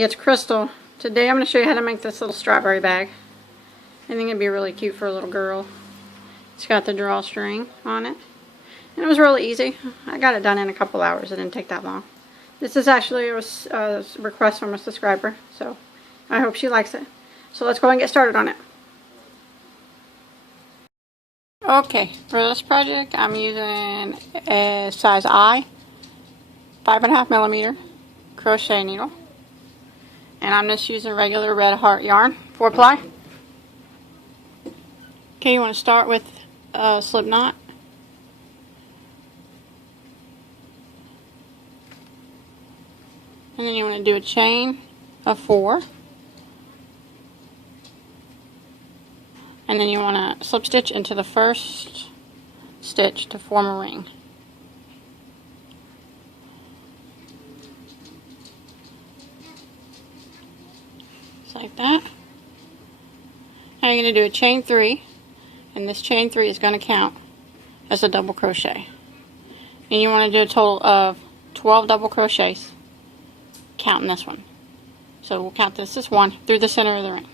It's Crystal. Today I'm going to show you how to make this little strawberry bag. I think it'd be really cute for a little girl. It's got the drawstring on it. And it was really easy. I got it done in a couple hours. It didn't take that long. This is actually a request from a subscriber, so I hope she likes it. So let's go and get started on it. Okay, for this project I'm using a size I, 5.5 millimeter crochet needle. And I'm just using regular red heart yarn, 4-ply. Okay, you want to start with a slip knot. And then you want to do a chain of 4. And then you want to slip stitch into the first stitch to form a ring. Just like that. Now you're going to do a chain 3, and this chain 3 is going to count as a double crochet. And you want to do a total of 12 double crochets, counting this one. So we'll count this as 1 through the center of the ring.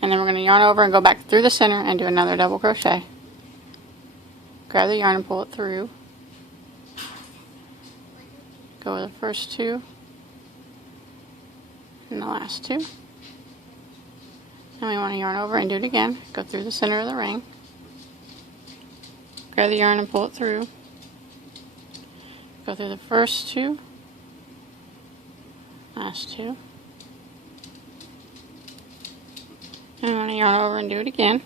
And then we're going to yarn over and go back through the center and do another double crochet. Grab the yarn and pull it through. Go with the first 2 and the last 2. And we want to yarn over and do it again. Go through the center of the ring. Grab the yarn and pull it through. Go through the first 2, last 2. And we want to yarn over and do it again.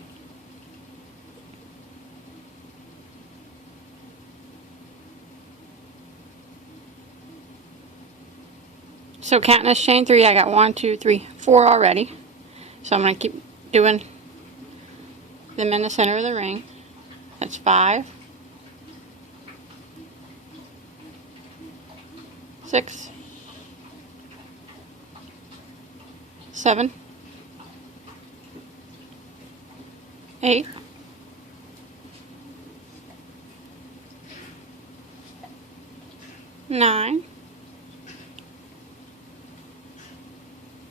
So counting this chain 3, I got 1, 2, 3, 4 already. So I'm going to keep doing them in the center of the ring. That's 5, 6, 7, 8, 9,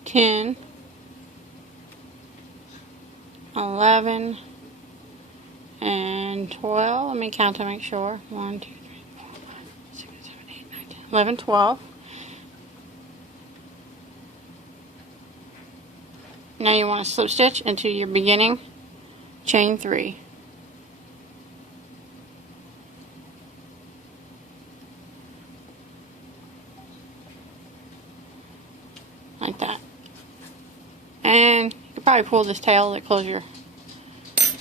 10, 11, and 12. Let me count to make sure. 1, 2, 3, 4, 5, 6, 7, 8, 9, 10, 11, 12. Now you want to slip stitch into your beginning chain 3. Like that. And you could probably pull this tail to close your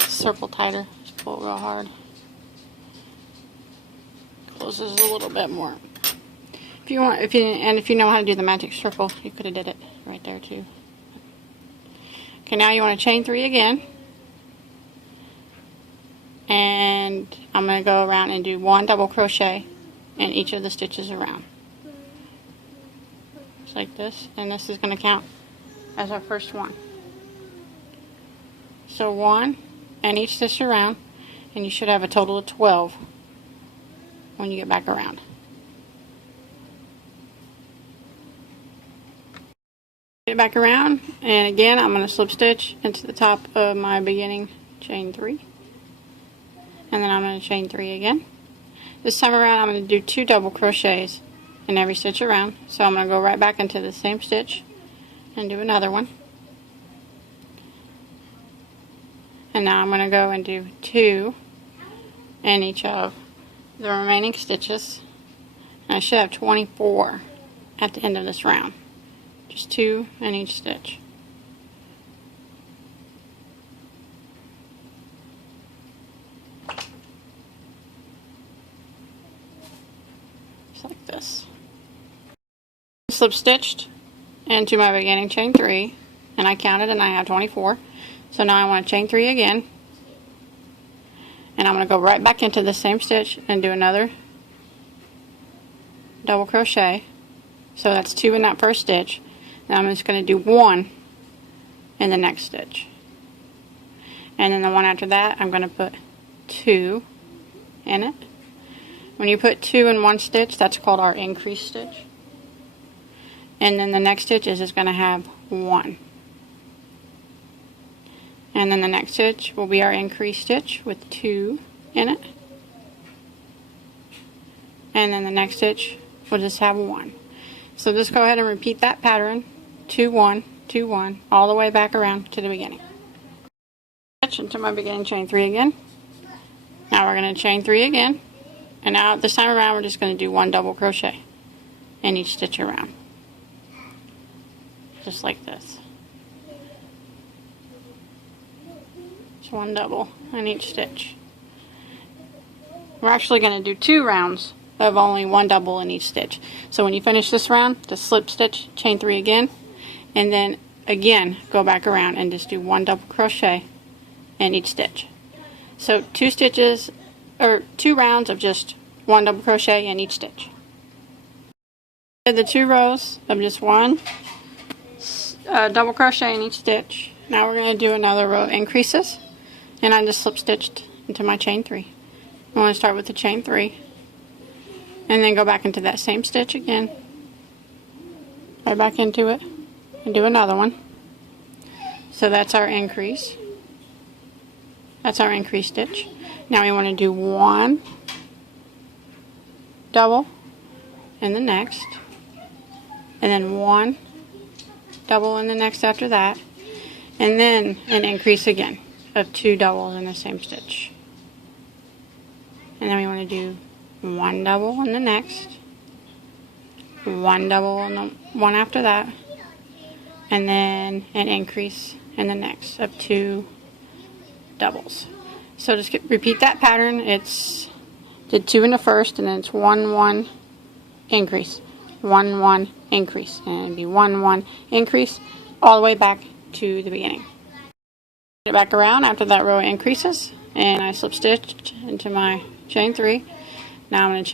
circle tighter. Just pull it real hard. Closes a little bit more. If you want, if you know how to do the magic circle, you could have did it right there too. Okay, now you want to chain 3 again. And I'm going to go around and do 1 double crochet in each of the stitches around. Just like this. And this is going to count as our first one. So 1 and each stitch around, and you should have a total of 12 when you get back around. Get back around, and again I'm going to slip stitch into the top of my beginning chain 3, and then I'm going to chain 3 again. This time around I'm going to do 2 double crochets in every stitch around, so I'm going to go right back into the same stitch and do another one. And now I'm going to go and do 2 in each of the remaining stitches, and I should have 24 at the end of this round. Just 2 in each stitch. Just like this. Slip stitched into my beginning chain 3, and I counted and I have 24. So now I want to chain 3 again, and I'm going to go right back into the same stitch and do another double crochet. So that's 2 in that first stitch. Now I'm just going to do 1 in the next stitch, and then the one after that I'm going to put 2 in it. When you put 2 in one stitch, that's called our increase stitch. and then the next stitch is just going to have 1. And then the next stitch will be our increase stitch with 2 in it. And then the next stitch will just have 1. So just go ahead and repeat that pattern, 2, 1, 2, 1, all the way back around to the beginning. Stitch into my beginning chain 3 again. Now we're going to chain 3 again. And now this time around we're just going to do 1 double crochet in each stitch around. Just like this. Just 1 double in each stitch. We're actually going to do 2 rounds of only 1 double in each stitch. So when you finish this round, just slip stitch, chain 3 again, and then again go back around and just do 1 double crochet in each stitch. So 2 stitches, or 2 rounds of just 1 double crochet in each stitch. Did the 2 rows of just 1 double crochet in each stitch. Now we're going to do another row of increases, and I just slip stitched into my chain 3. I want to start with the chain 3 and then go back into that same stitch again, right back into it, and do another one. So that's our increase. That's our increase stitch. Now we want to do 1 double in the next, and then 1 double in the next after that, and then an increase again of 2 doubles in the same stitch. And then we want to do 1 double in the next, 1 double in the one after that, and then an increase in the next of 2 doubles. So just repeat that pattern. It's did 2 in the first, and then it's 1 1 increase, 1 1 increase, and it'd be 1 1 increase all the way back to the beginning. Get it back around after that row of increases, and I slip stitched into my chain 3. Now I'm going to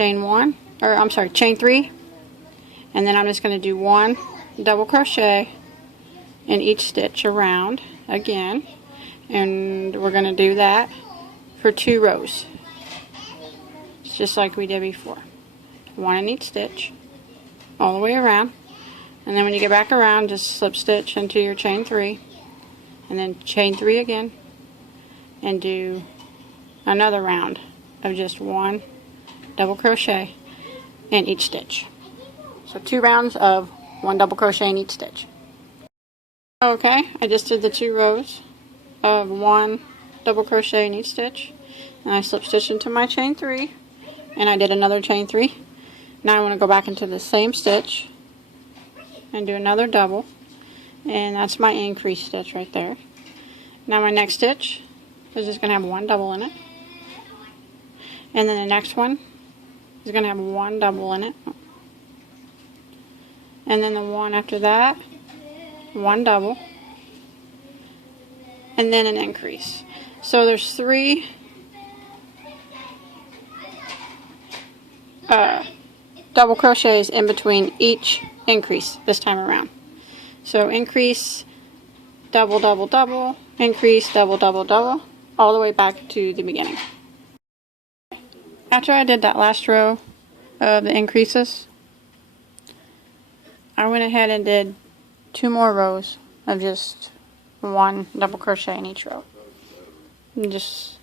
chain 3, and then I'm just going to do 1 double crochet in each stitch around again, and we're going to do that for 2 rows, just like we did before. 1 in each stitch all the way around, and then when you get back around, just slip stitch into your chain 3, and then chain 3 again, and do another round of just 1 double crochet in each stitch. So 2 rounds of 1 double crochet in each stitch. Okay, I just did the 2 rows of 1 double crochet in each stitch, and I slip stitch into my chain 3, and I did another chain 3. Now I want to go back into the same stitch and do another double, and that's my increase stitch right there. Now my next stitch is just going to have 1 double in it, and then the next one is going to have 1 double in it, and then the one after that, 1 double, and then an increase. So there's 3 double crochets in between each increase this time around. So increase, double, double, double, increase, double, double, double, all the way back to the beginning. After I did that last row of the increases, I went ahead and did 2 more rows of just 1 double crochet in each row, just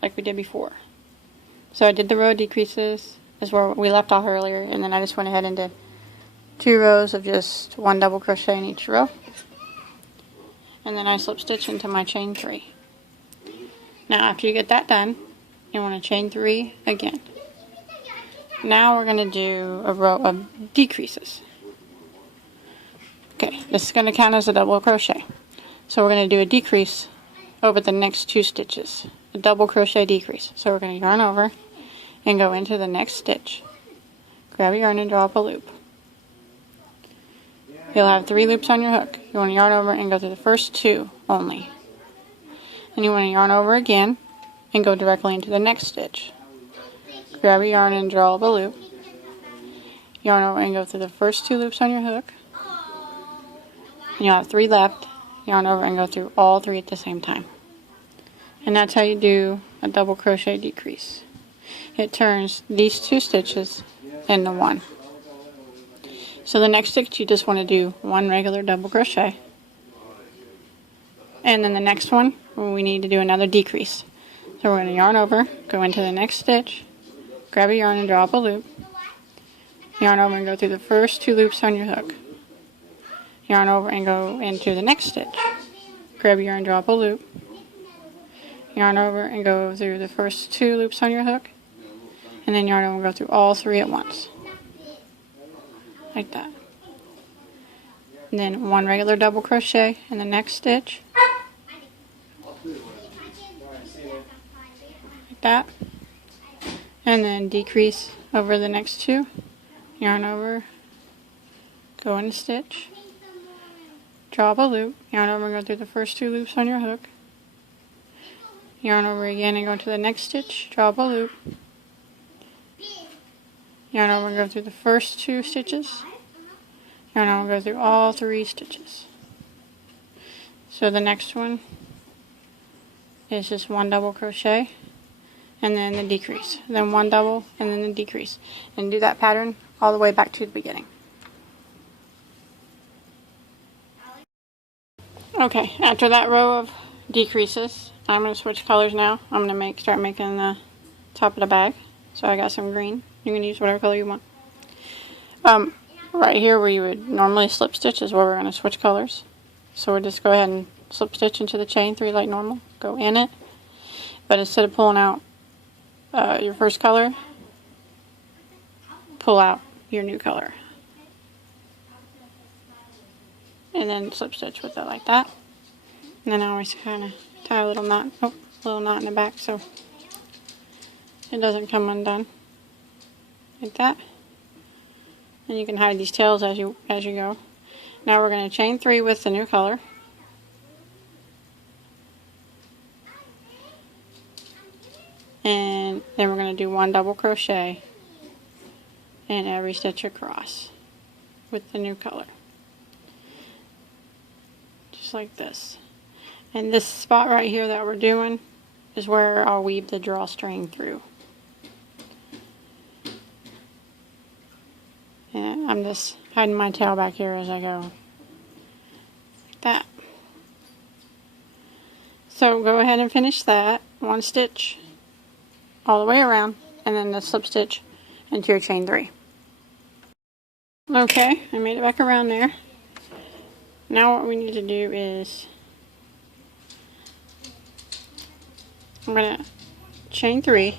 like we did before. So I did the row decreases, is where we left off earlier, and then I just went ahead and did 2 rows of just 1 double crochet in each row, and then I slip stitch into my chain 3. Now after you get that done, you want to chain 3 again. Now we're going to do a row of decreases. Okay, this is going to count as a double crochet. So we're going to do a decrease over the next 2 stitches, a double crochet decrease. So we're going to yarn over and go into the next stitch. Grab your yarn and draw up a loop. You'll have 3 loops on your hook. You want to yarn over and go through the first 2 only. And you want to yarn over again and go directly into the next stitch. Grab your yarn and draw up a loop. Yarn over and go through the first 2 loops on your hook. And you'll have 3 left. Yarn over and go through all 3 at the same time. And that's how you do a double crochet decrease. It turns these 2 stitches into 1. So the next stitch you just want to do one regular double crochet, and then the next one we need to do another decrease. So we're going to yarn over, go into the next stitch, grab a yarn and draw up a loop, yarn over and go through the first 2 loops on your hook, yarn over and go into the next stitch, grab a yarn, draw up a loop, yarn over and go through the first 2 loops on your hook, and then yarn over and go through all 3 at once, like that. And then one regular double crochet in the next stitch, like that, and then decrease over the next 2, yarn over, go in a stitch, draw up a loop, yarn over and go through the first 2 loops on your hook, yarn over again and go into the next stitch, draw up a loop, yarn over and go through the first 2 stitches, yarn over and go through all 3 stitches. So the next one is just one double crochet and then the decrease, then one double and then the decrease, and do that pattern all the way back to the beginning. Okay, after that row of decreases, I'm going to switch colors now. I'm going to start making the top of the bag. So I got some green. You can use whatever color you want. Right here where you would normally slip stitch is where we're going to switch colors. So we'll just go ahead and slip stitch into the chain 3 like normal. Go in it. But instead of pulling out your first color, pull out your new color. And then slip stitch with it like that. And then I always kind of tie a little knot, in the back so it doesn't come undone. Like that. And you can hide these tails as you go. Now we're going to chain 3 with the new color. And then we're going to do one double crochet in every stitch across with the new color. Just like this. And this spot right here that we're doing is where I'll weave the drawstring through. And I'm just hiding my tail back here as I go. Like that. So go ahead and finish that. One stitch all the way around, and then the slip stitch into your chain 3. Okay, I made it back around there. Now what we need to do is I'm going to chain 3,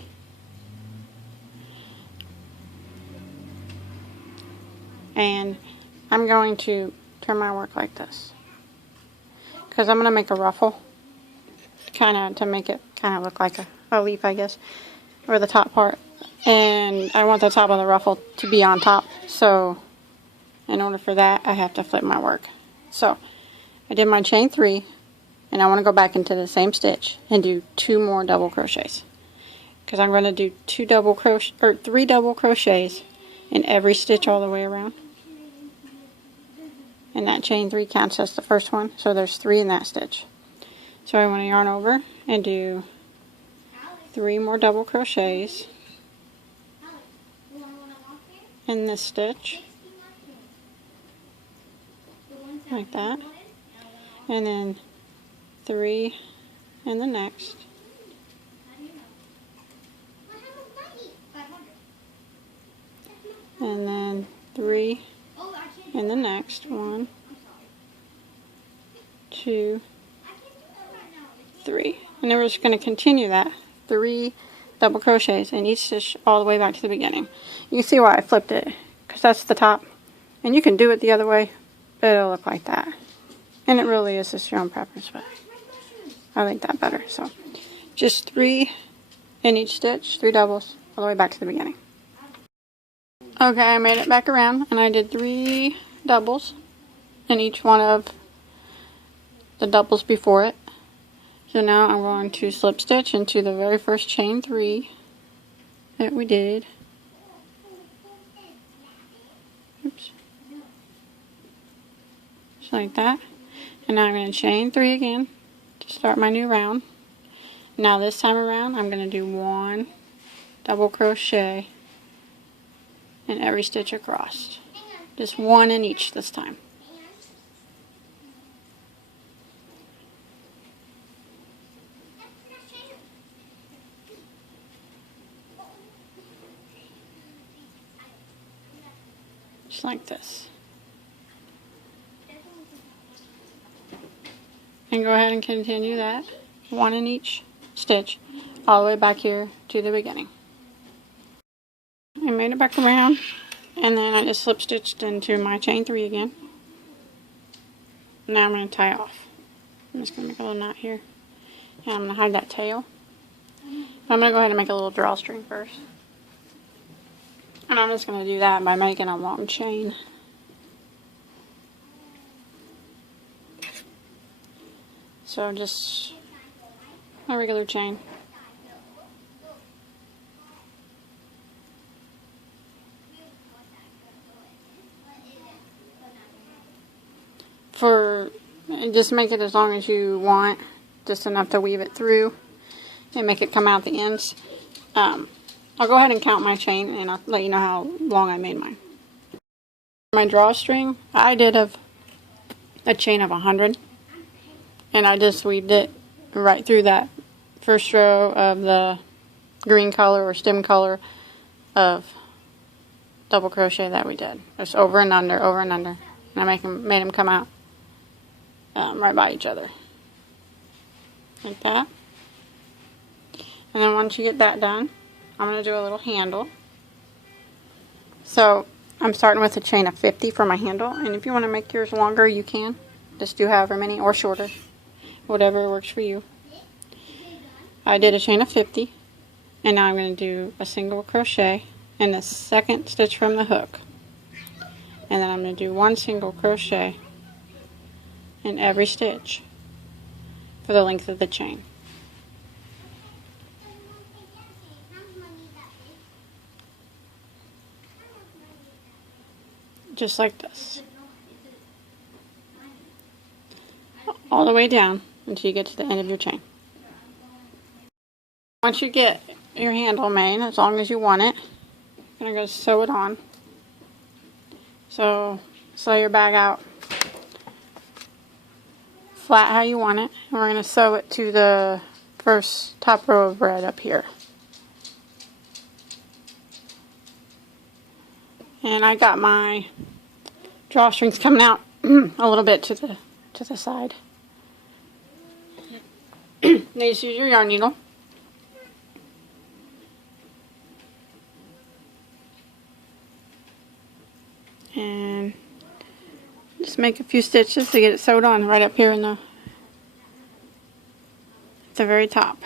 and I'm going to turn my work like this because I'm going to make a ruffle to make it kind of look like a leaf, I guess, or the top part, and I want the top of the ruffle to be on top, so in order for that I have to flip my work. So I did my chain 3, and I want to go back into the same stitch and do 2 more double crochets because I'm going to do 3 double crochets in every stitch all the way around, and that chain 3 counts as the first one, so there's 3 in that stitch. So I want to yarn over and do 3 more double crochets in this stitch, like that, and then 3 in the next, and then 3 in the next. 1, 2, 3, and then we're just going to continue that 3 double crochets in each stitch all the way back to the beginning. You see why I flipped it, because that's the top, and you can do it the other way, but it'll look like that, and it really is just your own preference, but I like that better. So just 3 in each stitch, 3 doubles all the way back to the beginning. Okay, I made it back around, and I did 3 doubles in each one of the doubles before it. So now I'm going to slip stitch into the very first chain 3 that we did. Oops. Just like that. And now I'm going to chain 3 again to start my new round. Now this time around I'm going to do 1 double crochet in every stitch across. Just one in each this time. Just like this. And go ahead and continue that, one in each stitch, all the way back here to the beginning. I made it back around, and then I just slip stitched into my chain 3 again. Now I'm going to tie off. I'm just going to make a little knot here, and I'm going to hide that tail. I'm going to go ahead and make a little drawstring first. And I'm just going to do that by making a long chain. So just a regular chain. Just make it as long as you want, just enough to weave it through and make it come out the ends. I'll go ahead and count my chain, and I'll let you know how long I made mine. My drawstring, I did a chain of 100. And I just weaved it right through that first row of the green color or stem color of double crochet that we did. Just over and under, over and under. And I made them come out right by each other. Like that. And then once you get that done, I'm going to do a little handle. So I'm starting with a chain of 50 for my handle. And if you want to make yours longer, you can. Just do however many, or shorter. Whatever works for you. I did a chain of 50, and now I'm going to do a single crochet in the second stitch from the hook, and then I'm going to do one single crochet in every stitch for the length of the chain. Just like this, all the way down until you get to the end of your chain. Once you get your handle made, as long as you want it, you're going to go sew it on. So sew your bag out flat how you want it, and we're going to sew it to the first top row of red up here. And I got my drawstrings coming out a little bit to the side. Now just use your yarn needle. And just make a few stitches to get it sewed on right up here in at the very top.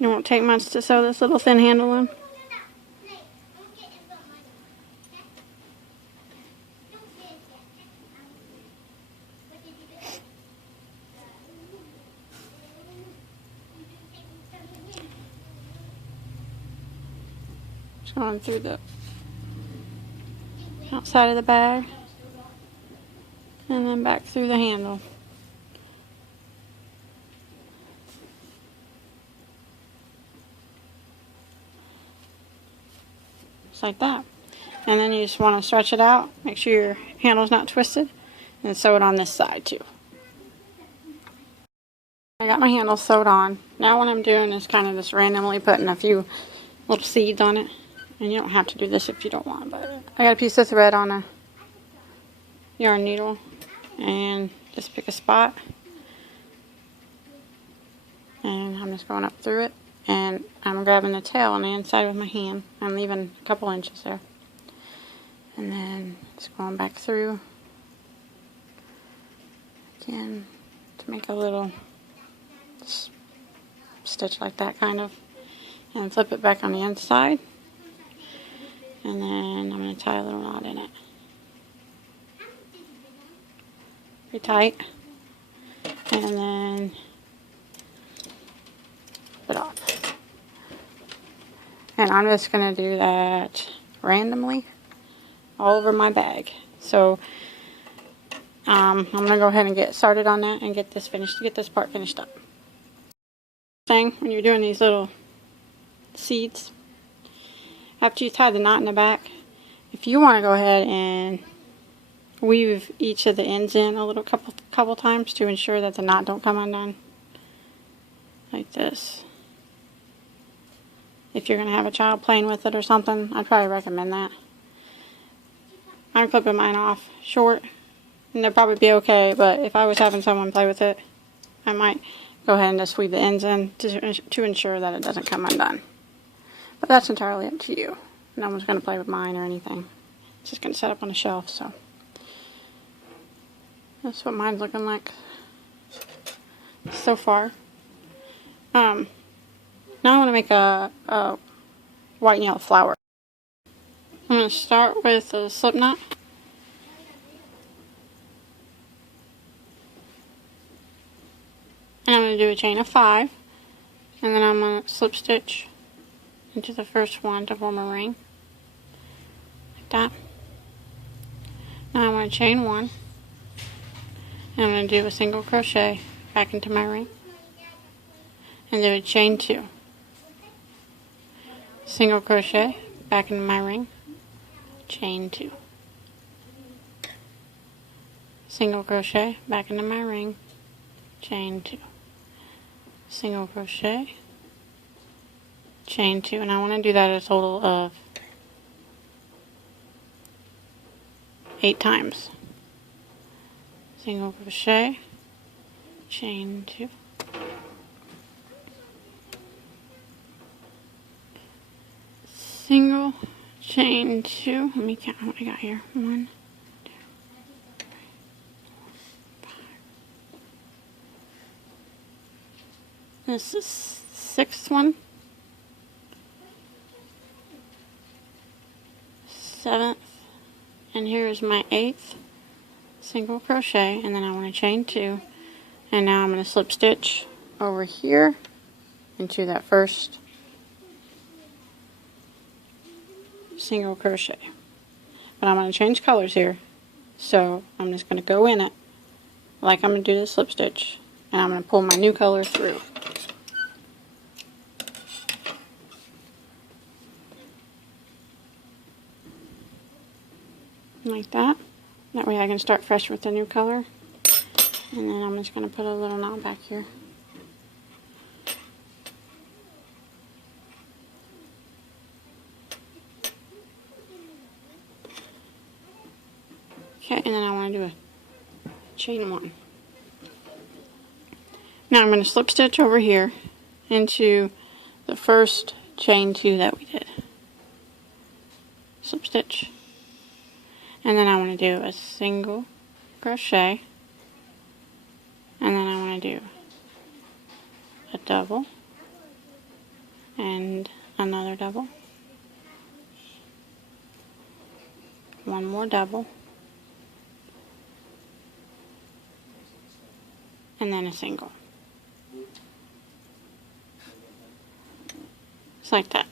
It won't take much to sew this little thin handle in. Just going through the outside of the bag and then back through the handle. Just like that. And then you just want to stretch it out, make sure your handle's not twisted, and sew it on this side too. I got my handle sewed on. Now what I'm doing is kind of just randomly putting a few little seeds on it. And you don't have to do this if you don't want, but I got a piece of thread on a yarn needle, and just pick a spot, and I'm just going up through it, and I'm grabbing the tail on the inside with my hand. I'm leaving a couple inches there, and then just going back through again to make a little stitch like that, kind of, and flip it back on the inside. And then I'm going to tie a little knot in it. Pretty tight. And then flip it off. And I'm just going to do that randomly all over my bag. So I'm going to go ahead and get started on that and get this part finished up. Thing when you're doing these little seeds, after you tie the knot in the back, if you want to go ahead and weave each of the ends in a little couple times to ensure that the knot don't come undone, like this. If you're going to have a child playing with it or something, I'd probably recommend that. I'm clipping mine off short, and they'll probably be okay, but if I was having someone play with it, I might go ahead and just weave the ends in to ensure that it doesn't come undone. But that's entirely up to you. No one's going to play with mine or anything. It's just going to set up on a shelf, so. That's what mine's looking like so far. Now I want to make a white and yellow flower. I'm going to start with a slip knot. And I'm going to do a chain of 5. And then I'm going to slip stitch into the first one to form a ring. Like that. Now I'm going to chain 1. And I'm going to do a single crochet back into my ring. And do a chain 2. Single crochet back into my ring. Chain 2. Single crochet back into my ring. Chain 2. Single crochet. Chain 2. And I want to do that a total of 8 times. Single crochet. Chain 2. Single, chain 2. Let me count what I got here. 1, 2, 3, 4, 5. This is the 6th one. 7th. And here is my 8th. Single crochet. And then I want to chain 2. And now I'm going to slip stitch over here into that first single crochet. But I'm going to change colors here, so I'm just going to go in it like I'm going to do the slip stitch, and I'm going to pull my new color through. Like that. That way I can start fresh with the new color. And then I'm just going to put a little knot back here. Okay, and then I want to do a chain 1. Now I'm going to slip stitch over here into the first chain 2 that we did. Slip stitch. And then I want to do a single crochet. And then I want to do a double and another double. One more double. And then a single. Just like that.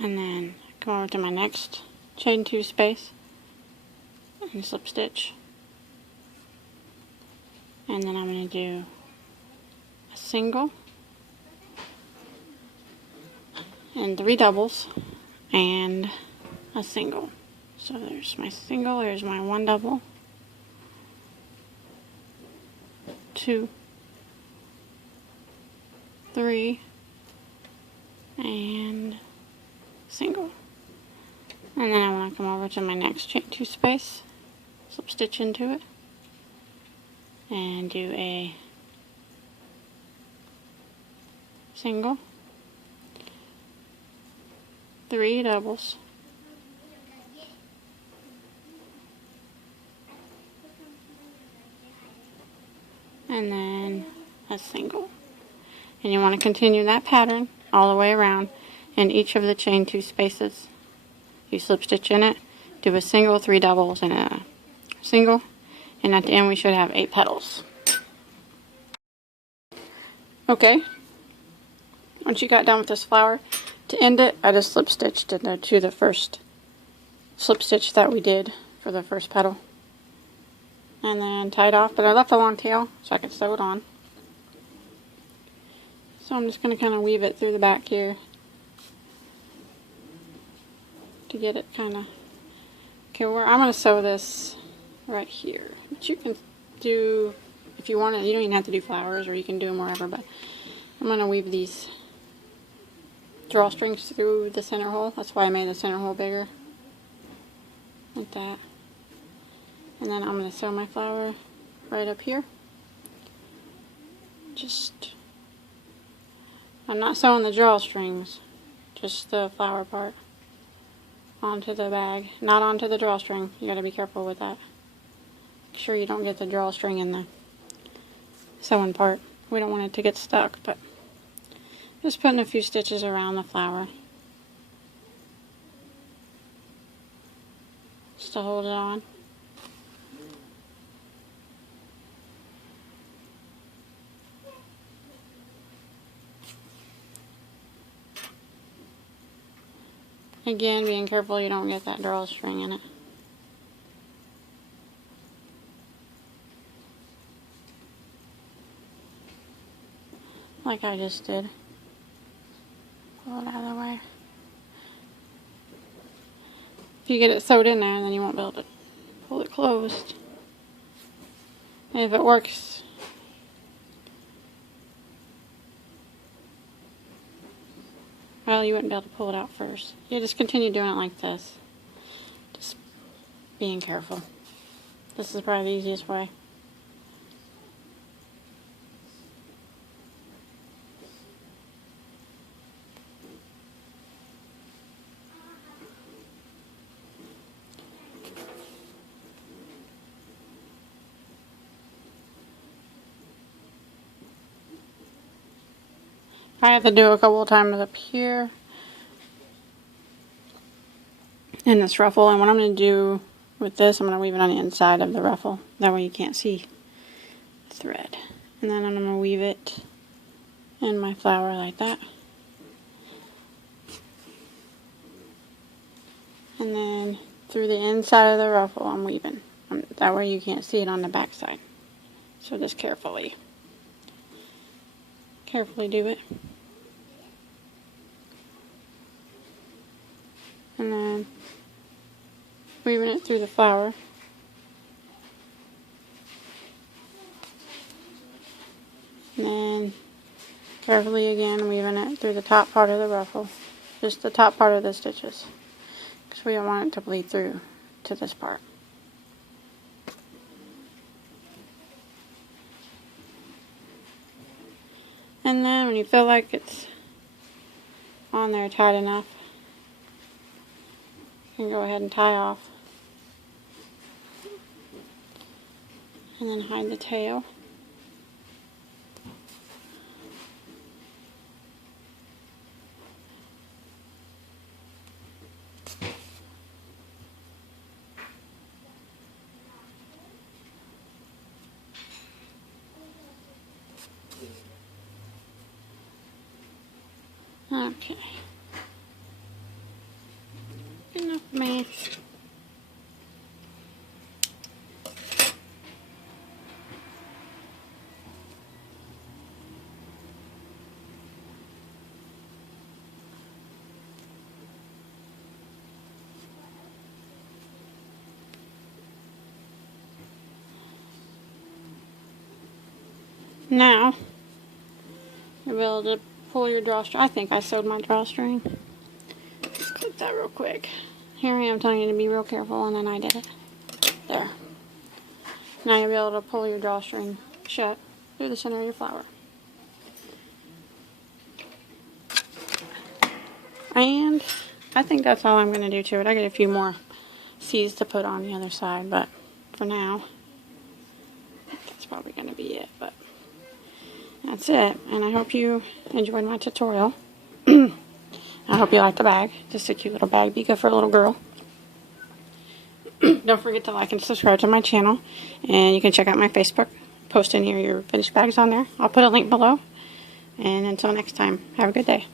And then come over to my next chain 2 space and slip stitch. And then I'm going to do a single and 3 doubles and a single. So there's my single, there's my 1 double, 2, 3, and single. And then I want to come over to my next chain 2 space, slip stitch into it, and do a single, 3 doubles, and then a single. And you want to continue that pattern all the way around in each of the chain 2 spaces. You slip stitch in it, do a single, 3 doubles, and a single, and at the end we should have 8 petals. Okay, once you got done with this flower, to end it, I just slip stitched into the first slip stitch that we did for the first petal. And then tied off, but I left a long tail so I could sew it on. So I'm just going to kind of weave it through the back here. to get it kind of... Okay, I'm going to sew this right here. But you can do, if you want to, you don't even have to do flowers, or you can do them wherever, but I'm going to weave these drawstrings through the center hole. That's why I made the center hole bigger. Like that. And then I'm going to sew my flower right up here. I'm not sewing the drawstrings, just the flower part onto the bag, not onto the drawstring. You gotta be careful with that. Make sure you don't get the drawstring in the sewing part. We don't want it to get stuck, but just putting a few stitches around the flower just to hold it on. Again, being careful you don't get that drawstring in it. Like I just did. Pull it out of the way. If you get it sewed in there, then you won't be able to pull it closed. And if it works, well, you wouldn't be able to pull it out first. You just continue doing it like this. Just being careful. This is probably the easiest way. I have to do a couple of times up here in this ruffle, and what I'm going to do with this, I'm going to weave it on the inside of the ruffle. That way you can't see the thread. And then I'm going to weave it in my flower like that. And then through the inside of the ruffle I'm weaving. That way you can't see it on the back side. So just carefully do it. And then weaving it through the flower. And then carefully again weaving it through the top part of the ruffle. Just the top part of the stitches. Because we don't want it to bleed through to this part. And then when you feel like it's on there tight enough, you can go ahead and tie off. And then hide the tail. Okay. Good enough for me. Now, you'll be able to pull your drawstring. I think I sewed my drawstring. Just clip that real quick. Here I am telling you to be real careful, and then I did it. There. Now you'll be able to pull your drawstring shut through the center of your flower. And I think that's all I'm going to do to it. I got a few more C's to put on the other side, but for now, that's probably going to be it. But that's it, and I hope you enjoyed my tutorial. I hope you like the bag. Just a cute little bag. Be good for a little girl. Don't forget to like and subscribe to my channel, and you can check out my Facebook. Post any of your finished bags on there. I'll put a link below. And until next time, have a good day.